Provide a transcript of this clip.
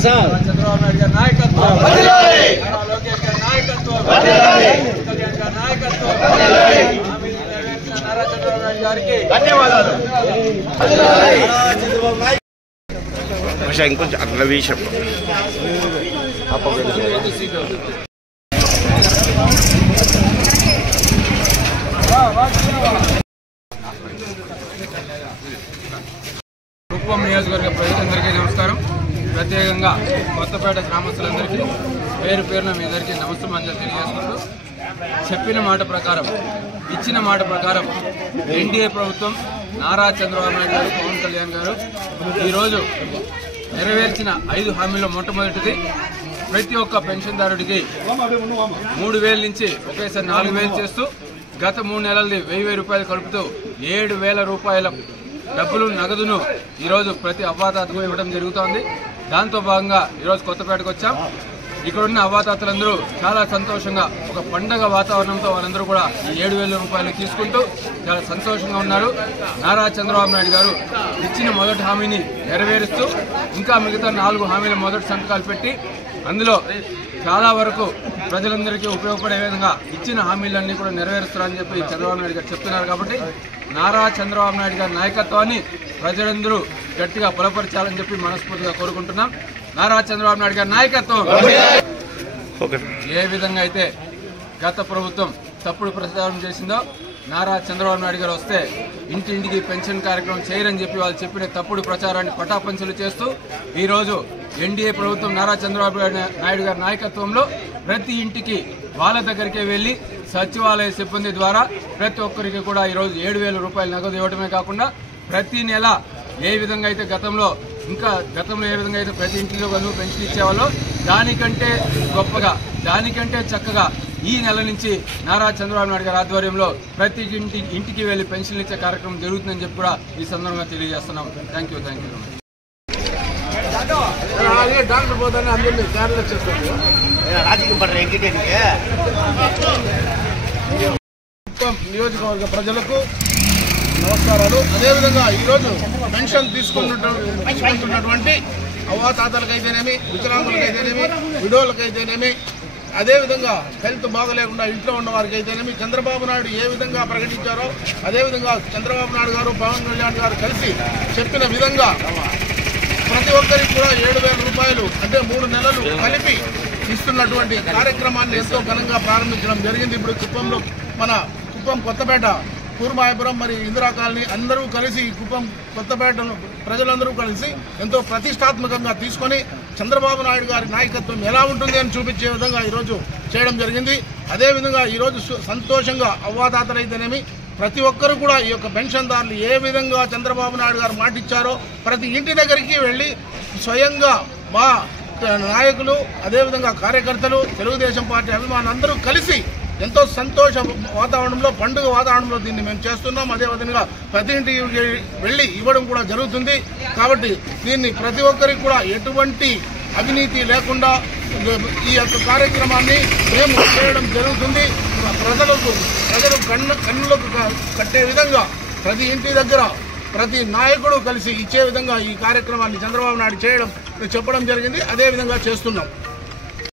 చంద్రబాబు నాయుడు గారి నాయకత్వం, లోకేష్ గారి నాయకత్వం, కళ్యాణ్ గారి నాయకత్వం, నారా చంద్రబాబు నాయుడు గారికి ధన్యవాదాలు. ఇంకొంచెం అట్లా విషయం కుప్పం నియోజకవర్గ ప్రజలందరికీ నమస్కారం. ప్రత్యేకంగా కొత్తపేట గ్రామస్తులందరికీ పేరు పేరున మీ అందరికీ నమస్కారం తెలియజేసుకుంటూ, చెప్పిన మాట ప్రకారం, ఇచ్చిన మాట ప్రకారం ఎన్డీఏ ప్రభుత్వం, నారా చంద్రబాబు నాయుడు గారు, పవన్ కళ్యాణ్ గారు ఈరోజు నెరవేర్చిన 5 హామీల్లో మొట్టమొదటిది ప్రతి ఒక్క పెన్షన్దారుడికి 3,000 నుంచి ఒకేసారి 4,000 చేస్తూ గత 3 నెలలది 1,000 రూపాయలు కలుపుతూ 7,000 రూపాయల డబ్బులు నగదును ఈరోజు ప్రతి అవ్వాతాతకు ఇవ్వడం జరుగుతోంది. దాంతో భాగంగా ఈరోజు కొత్తపేటకు వచ్చాం. ఇక్కడున్న అవ్వాతాతలందరూ చాలా సంతోషంగా, ఒక పండగ వాతావరణంతో వాళ్ళందరూ కూడా ఈ 7,000 రూపాయలు తీసుకుంటూ చాలా సంతోషంగా ఉన్నారు. నారా చంద్రబాబు నాయుడు గారు ఇచ్చిన మొదటి హామీని నెరవేరుస్తూ ఇంకా మిగతా 4 హామీల మొదటి సంతకాలు పెట్టి అందులో చాలా వరకు ప్రజలందరికీ ఉపయోగపడే విధంగా ఇచ్చిన హామీలన్నీ కూడా నెరవేరుస్తారని చెప్పి చంద్రబాబు నాయుడు గారు చెప్తున్నారు. కాబట్టి నారా చంద్రబాబు నాయుడు గారి నాయకత్వాన్ని ప్రజలందరూ గట్టిగా బలపరచాలని చెప్పి మనస్ఫూర్తిగా కోరుకుంటున్నాం. నారా చంద్రబాబు నాయుడు గారి నాయకత్వం. ఏ విధంగా అయితే గత ప్రభుత్వం తప్పుడు ప్రచారం చేసిందో, నారా చంద్రబాబు నాయుడు గారు వస్తే ఇంటింటికి పెన్షన్ కార్యక్రమం చేయరని చెప్పి వాళ్ళు చెప్పిన తప్పుడు ప్రచారాన్ని పటాపంచలు చేస్తూ ఈరోజు ఎన్డీఏ ప్రభుత్వం నారా చంద్రబాబు నాయుడు గారి నాయకత్వంలో ప్రతి ఇంటికి వాళ్ళ దగ్గరికే వెళ్లి సచివాలయ సిబ్బంది ద్వారా ప్రతి ఒక్కరికి కూడా ఈరోజు 7,000 రూపాయలు నగదు ఇవ్వడమే కాకుండా ప్రతి నెల ఏ విధంగా అయితే గతంలో ఏ విధంగా అయితే ప్రతి ఇంటిలో పెన్షన్ ఇచ్చేవాళ్ళో దానికంటే గొప్పగా, దానికంటే చక్కగా ఈ నెల నుంచి నారా చంద్రబాబు నాయుడు గారి ఆధ్వర్యంలో ప్రతి ఇంటికి వెళ్లి పెన్షన్లు ఇచ్చే కార్యక్రమం జరుగుతుందని చెప్పి కూడా ఈ సందర్భంగా తెలియజేస్తున్నాం. Thank you. నియోజకవర్గ ప్రజలకు నమస్కారాలు. అదేవిధంగా ఈరోజు పెన్షన్ తీసుకుంటున్నటువంటి అవ్వాతాతలకైతేనేమి, వికలాంగులకైతేనేమి, విడోలకైతేనేమి, అదేవిధంగా హెల్త్ బాగలేకుండా ఇంట్లో ఉన్న వారికి అయితేనేమి చంద్రబాబు నాయుడు ఏ విధంగా ప్రకటించారో అదేవిధంగా చంద్రబాబు నాయుడు గారు, పవన్ కళ్యాణ్ గారు కలిసి చెప్పిన విధంగా ప్రతి ఒక్కరికి కూడా 7,000 రూపాయలు అంటే 3 నెలలు కలిపి ఇస్తున్నటువంటి కార్యక్రమాన్ని ఎంతో ఘనంగా ప్రారంభించడం జరిగింది. ఇప్పుడు కుప్పం కొత్తపేట, కూర్మాయపురం, మరి ఇందిరా కాలనీ అందరూ కలిసి కుప్పం కొత్తపేట ప్రజలందరూ కలిసి ఎంతో ప్రతిష్టాత్మకంగా తీసుకొని చంద్రబాబు నాయుడు గారి నాయకత్వం ఎలా ఉంటుంది అని చూపించే విధంగా ఈరోజు చేయడం జరిగింది. అదేవిధంగా ఈరోజు సంతోషంగా అవ్వాతాతలైతేనేమి ప్రతి ఒక్కరు కూడా ఈ యొక్క పెన్షన్దారులు ఏ విధంగా చంద్రబాబు నాయుడు గారు మాటిచ్చారో ప్రతి ఇంటి దగ్గరికి వెళ్ళి స్వయంగా మా నాయకులు, అదేవిధంగా కార్యకర్తలు, తెలుగుదేశం పార్టీ అభిమానులు అందరూ కలిసి ఎంతో సంతోష వాతావరణంలో, పండుగ వాతావరణంలో దీన్ని మేము చేస్తున్నాం. అదేవిధంగా ప్రతి ఇంటికి వెళ్ళి ఇవ్వడం కూడా జరుగుతుంది. కాబట్టి దీన్ని ప్రతి ఒక్కరికి కూడా ఎటువంటి అవినీతి లేకుండా ఈ యొక్క కార్యక్రమాన్ని మేము చేయడం జరుగుతుంది. ప్రజలు కన్నులకు కట్టే విధంగా ప్రతి ఇంటి దగ్గర ప్రతి నాయకుడు కలిసి ఇచ్చే విధంగా ఈ కార్యక్రమాన్ని చంద్రబాబు నాయుడు చెప్పడం జరిగింది. అదేవిధంగా చేస్తున్నాం.